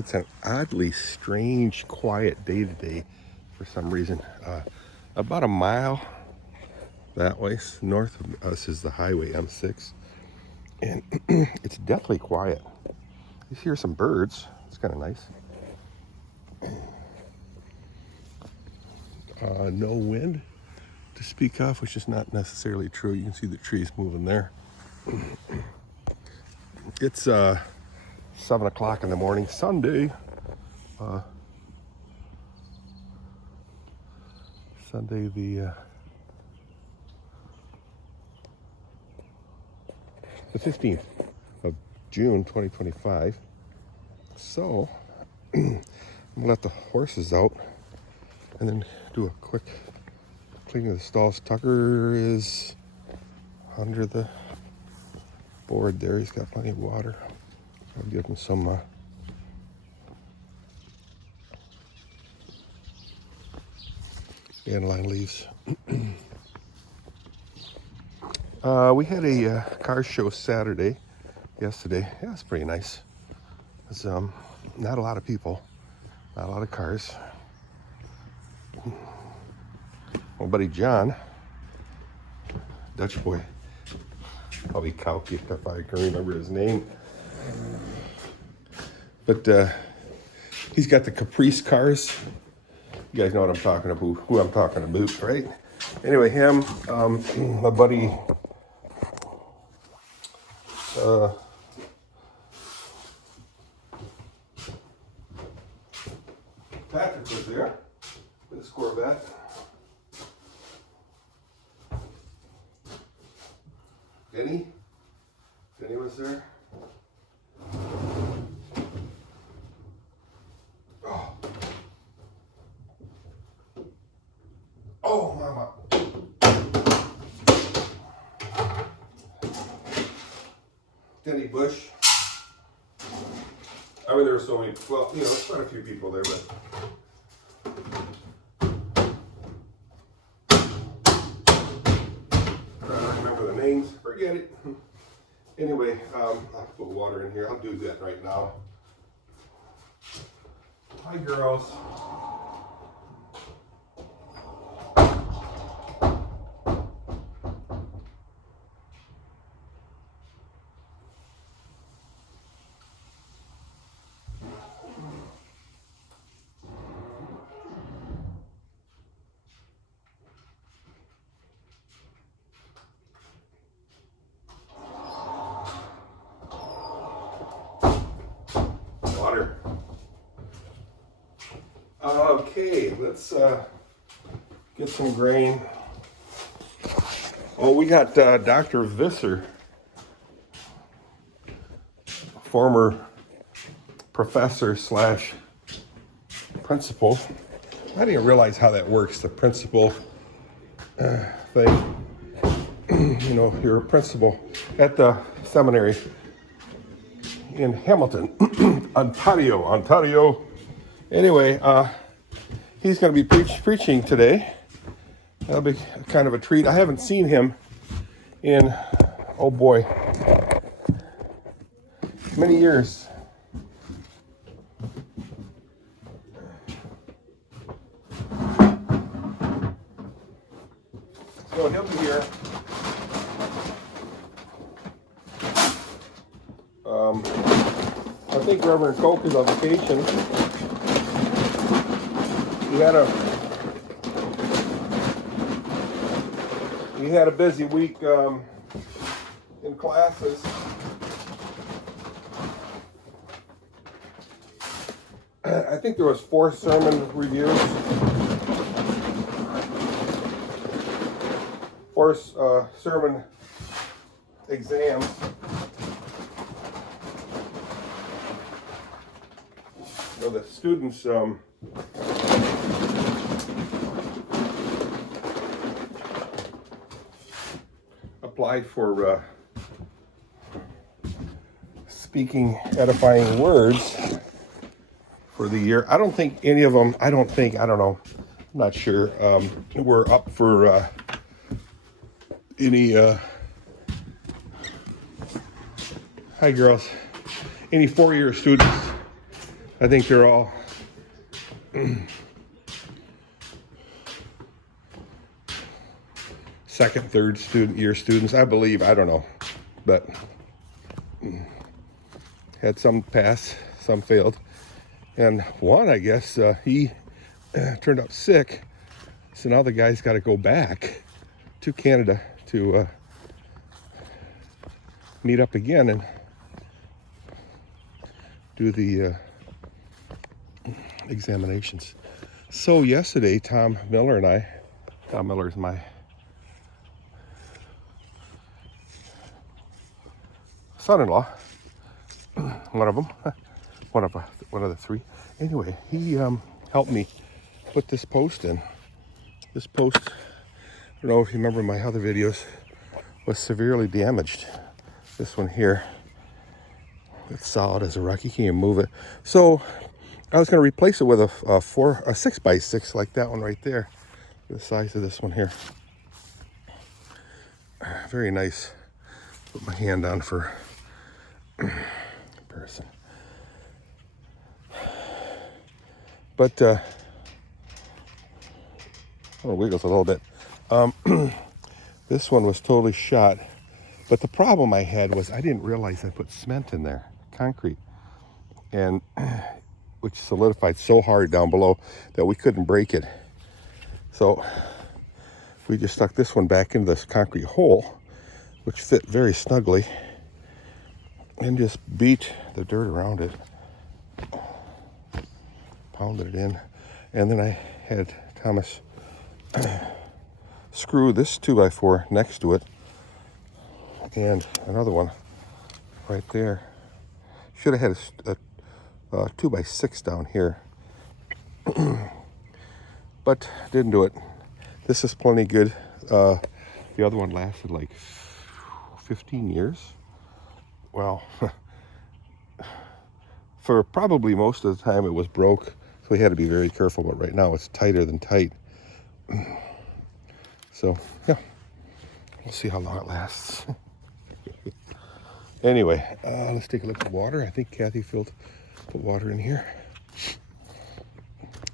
It's an oddly strange, quiet day today for some reason. About a mile that way north of us is the highway M6, and it's deathly quiet. You hear some birds. It's kind of nice. No wind to speak of, which is not necessarily true. You can see the trees moving there. It's 7 o'clock in the morning, Sunday. Sunday the 15th of June 2025. So I'm gonna let the horses out and then do a quick cleaning of the stalls. Tucker is under the board there. He's got plenty of water. I'll give him some dandelion leaves. We had a car show yesterday. Yeah, it's pretty nice. It's not a lot of people, not a lot of cars. My buddy John, Dutch boy, probably cow kicked if I can remember his name. But he's got the Caprice cars. You guys know what I'm talking about, who I'm talking about, right? Anyway, him, my buddy, Patrick was there with his Corvette. Denny was there. Oh, mama. Denny Bush. I mean, there were so many, well, you know, quite a few people there, but. I don't remember the names, forget it. Anyway, I'll put water in here. I'll do that right now. Hi, girls. Water. Okay, let's get some grain. Oh, we got Dr. Visser, former professor slash principal. I didn't realize how that works, the principal thing. You know, you're a principal at the seminary in Hamilton, Ontario. Anyway, he's going to be preaching today. That'll be kind of a treat. I haven't seen him in, oh boy, many years. So he'll be here. I think Reverend Coke is on vacation. He had a busy week in classes. I think there was 4 sermon reviews, 4 sermon exams. You know, the students applied for speaking edifying words for the year. I don't think any of them, I don't know, I'm not sure, were up for any, hi girls, any 4-year students I think they're all second, third year students, I believe. I don't know, but had some pass, some failed, and one, I guess, he turned out sick, so now the guy's got to go back to Canada to meet up again and do the examinations. So yesterday, Tom Miller is my son-in-law, one of them, one of the three. Anyway, he helped me put this post in. This post, I don't know if you remember my other videos, was severely damaged. This one here, it's solid as a rock. You can't even move it. So I was going to replace it with a 6x6 like that one right there, the size of this one here. Very nice. Put my hand on for comparison. But oh, it wiggles a little bit. This one was totally shot. But the problem I had was I didn't realize I put cement in there, concrete, and which solidified so hard down below that we couldn't break it. So we just stuck this one back into this concrete hole, which fit very snugly, and just beat the dirt around it, pounded it in, and then I had Thomas screw this 2x4 next to it, and another one right there. Should have had a 2x6 down here, but didn't do it. This is plenty good. The other one lasted like 15 years. Well, for probably most of the time it was broke, so we had to be very careful, but right now it's tighter than tight. So yeah, we'll see how long it lasts. Anyway, let's take a look at water. I think Kathy put water in here.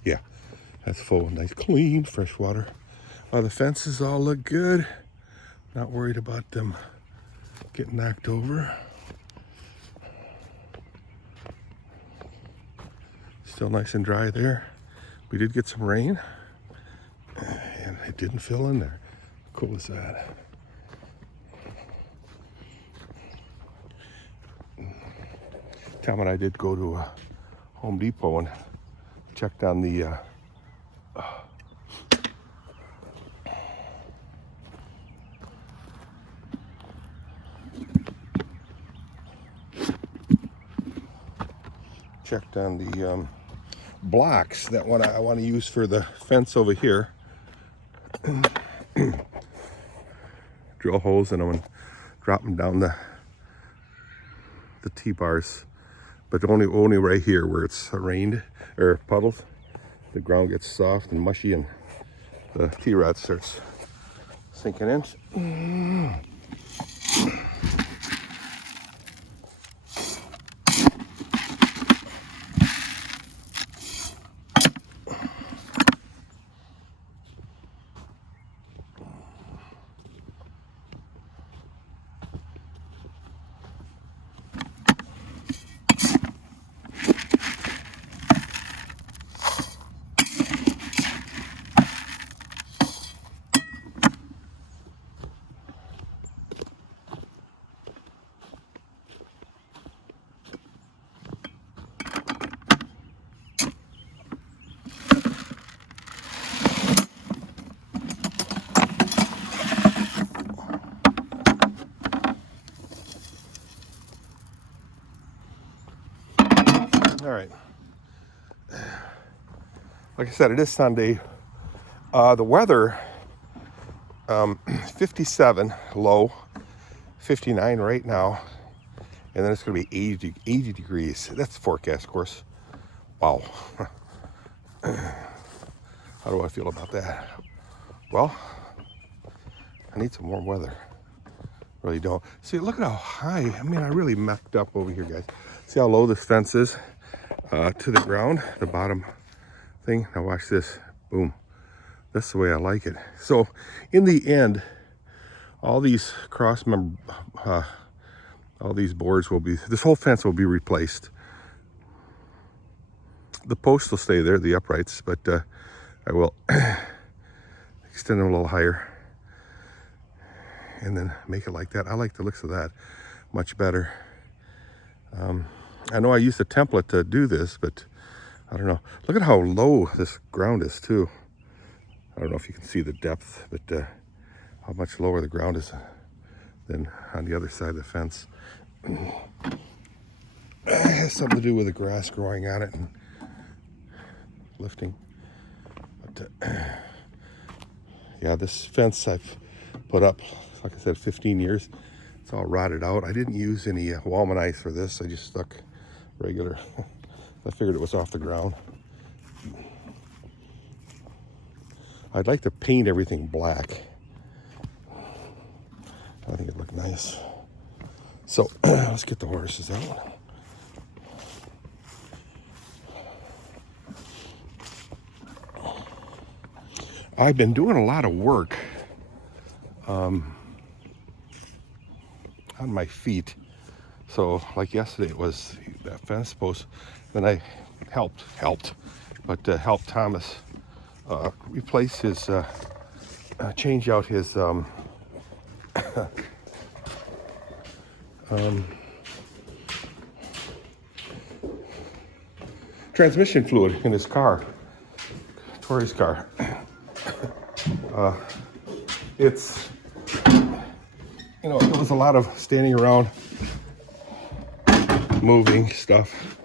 Yeah, that's full, nice, clean, fresh water. The fences all look good. Not worried about them getting knocked over. Still nice and dry there. We did get some rain, and it didn't fill in there. How cool is that? Tom and I did go to Home Depot and checked on the blocks that I want to use for the fence over here. Drill holes in them and drop them down the T-bars, but only right here where it's rained or puddles. The ground gets soft and mushy and the T-rod starts sinking in. All right. Like I said, it is Sunday. The weather, 57 low, 59 right now, and then it's going to be 80 degrees. That's the forecast, of course. Wow. How do I feel about that? Well, I need some warm weather. Really don't. See, look at how high. I mean, I really mucked up over here, guys. See how low this fence is? to the ground, the bottom thing. Now watch this, boom. That's the way I like it. So in the end, all these all these boards will be, this whole fence will be replaced. The posts will stay there, the uprights, but I will extend them a little higher and then make it like that. I like the looks of that much better. I know I used a template to do this, but I don't know. Look at how low this ground is too. I don't know if you can see the depth, but how much lower the ground is than on the other side of the fence. It has something to do with the grass growing on it and lifting. But yeah, this fence I've put up, like I said, 15 years. It's all rotted out. I didn't use any Walmanites for this. I just stuck regular. I figured it was off the ground. I'd like to paint everything black. I think it'd look nice. So let's get the horses out. I've been doing a lot of work on my feet. So like yesterday it was that fence post. Then I helped, helped Thomas replace his, change out his transmission fluid in his car, Tori's car. It's, you know, it was a lot of standing around, moving stuff,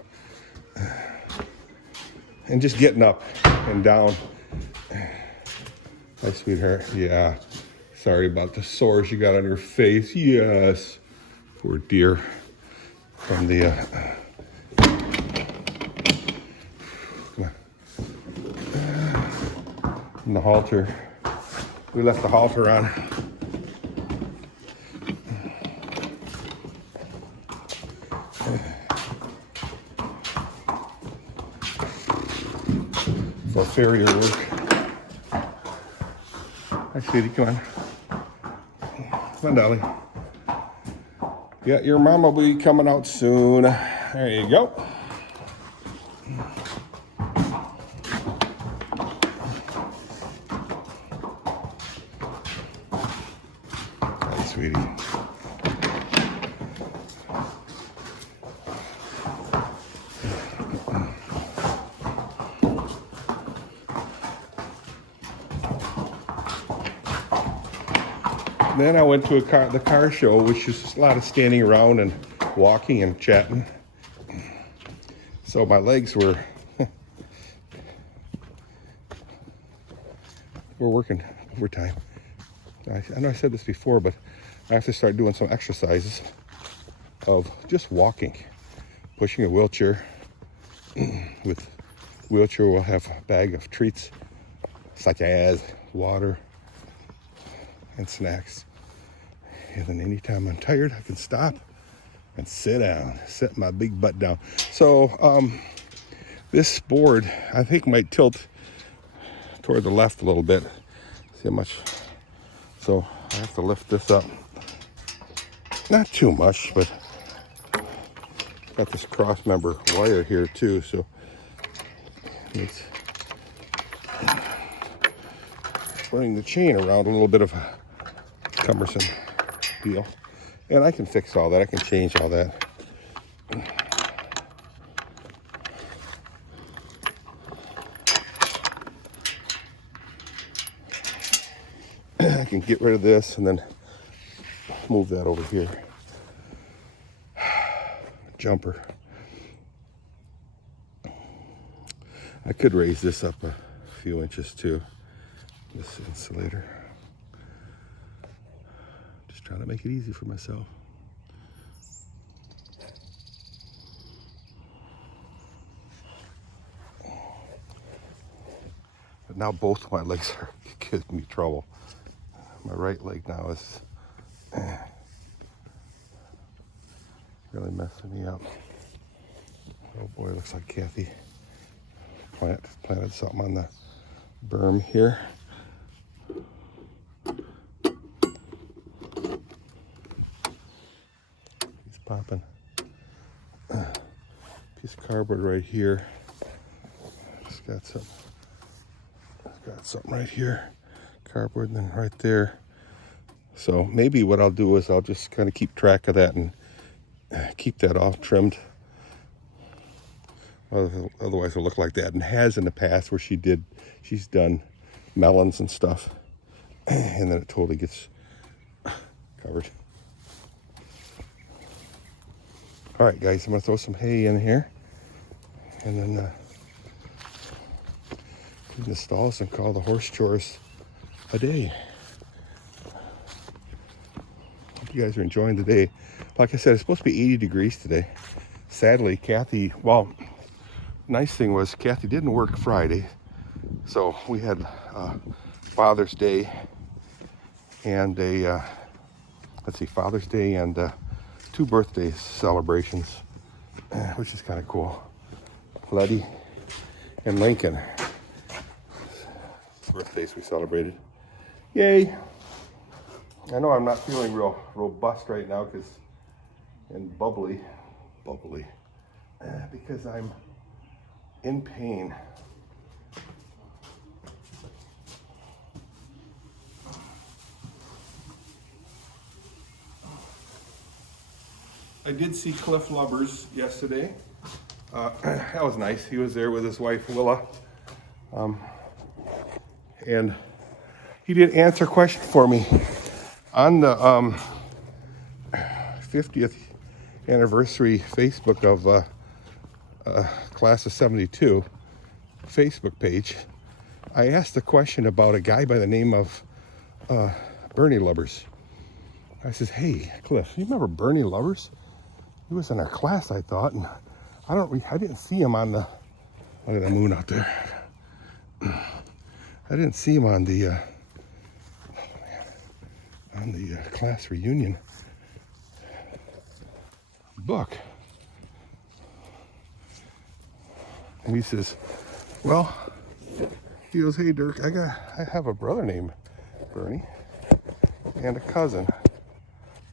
and just getting up and down. Hi, sweetheart. Yeah. Sorry about the sores you got on your face. Yes. Poor dear. From the, come on. From the halter. We left the halter on. For farrier work. Hi, sweetie, come on. Come on, darling. Yeah, your mama will be coming out soon. There you go. Hi, sweetie. Then I went to the car show, which is a lot of standing around and walking and chatting. So my legs were working overtime. I know I said this before, but I have to start doing some exercises of just walking, pushing a wheelchair. With wheelchair, we'll have a bag of treats such as water and snacks. And then anytime I'm tired, I can stop and sit down, set my big butt down. So this board, I think, might tilt toward the left a little bit. See how much? So I have to lift this up. Not too much, but got this cross member wire here too, so it's running the chain around a little bit of a cumbersome deal. And I can fix all that. I can change all that. I can get rid of this and then move that over here. Jumper. I could raise this up a few inches too. This insulator. Just trying to make it easy for myself. But now both my legs are giving me trouble. My right leg now is really messing me up. Oh boy. Boy, it looks like Kathy planted something on the berm here. He's popping a piece of cardboard right here. It's got something right here. Cardboard, and then right there. So maybe what I'll do is I'll just kind of keep track of that and keep that all trimmed. Otherwise it'll look like that, and has in the past where she's done melons and stuff, and then it totally gets covered. All right, guys, I'm gonna throw some hay in here, and then clean the stalls and call the horse chores a day. Hope you guys are enjoying the day. Like I said, it's supposed to be 80 degrees today. Sadly, Kathy, well, nice thing was Kathy didn't work Friday, so we had Father's Day and Father's Day and 2 birthday celebrations, which is kind of cool. Letty and Lincoln birthdays we celebrated. Yay! I know I'm not feeling real robust right now and bubbly, because I'm in pain. I did see Cliff Lubbers yesterday. That was nice. He was there with his wife Willa, and he did answer a question for me on the 50th anniversary Facebook of Class of 72 Facebook page. I asked a question about a guy by the name of Bernie Lubbers. I says, "Hey, Cliff, you remember Bernie Lubbers? He was in our class, I thought, and I didn't see him on the, look at the moon out there. I didn't see him on the class reunion book." And he says, "Well," he goes, "Hey Dirk, I have a brother named Bernie and a cousin.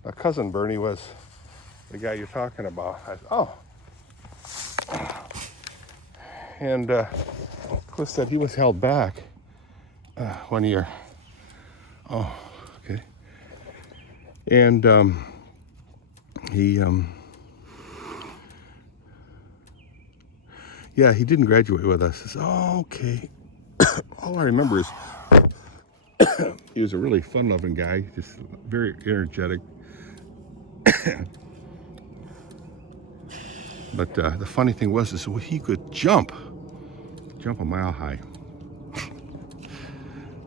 A cousin Bernie was the guy you're talking about." I said, "Oh." And Cliff said he was held back 1 year. Oh, okay. And he he didn't graduate with us. I said, "Oh, okay." All I remember is he was a really fun-loving guy, just very energetic. But the funny thing was he could jump a mile high.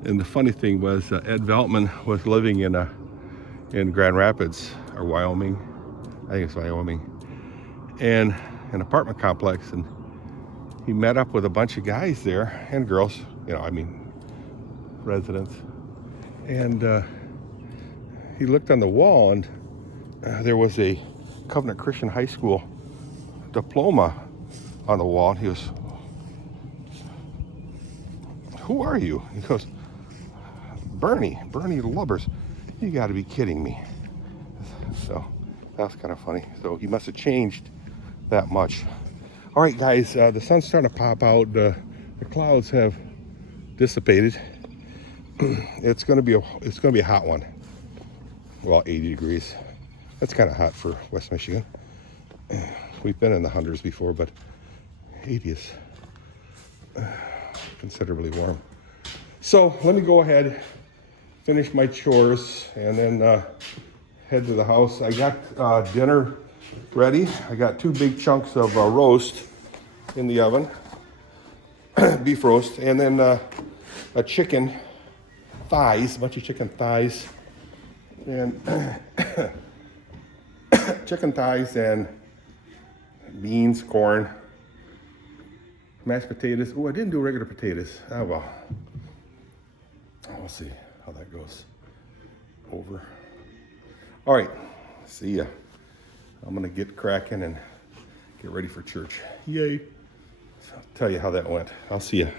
And the funny thing was Ed Veltman was living in Grand Rapids or Wyoming, I think it's Wyoming, and an apartment complex, and he met up with a bunch of guys there and girls, residents, and he looked on the wall, and there was a Covenant Christian High School diploma on the wall, and he goes, "Who are you?" He goes, Bernie Lubbers." You got to be kidding me. So that's kind of funny. So he must have changed that much. All right, guys, the sun's starting to pop out. The clouds have dissipated. It's going to be a hot one. Well, 80 degrees. That's kind of hot for West Michigan. We've been in the hundreds before, but 80 is considerably warm. So let me go ahead, finish my chores, and then head to the house. I got dinner ready. I got 2 big chunks of roast in the oven, beef roast, and then a chicken thighs, a bunch of chicken thighs, and chicken thighs and beans, corn, mashed potatoes. Oh, I didn't do regular potatoes. Oh well. We'll see how that goes. Over. All right. See ya. I'm gonna get cracking and get ready for church. Yay. So I'll tell you how that went. I'll see you.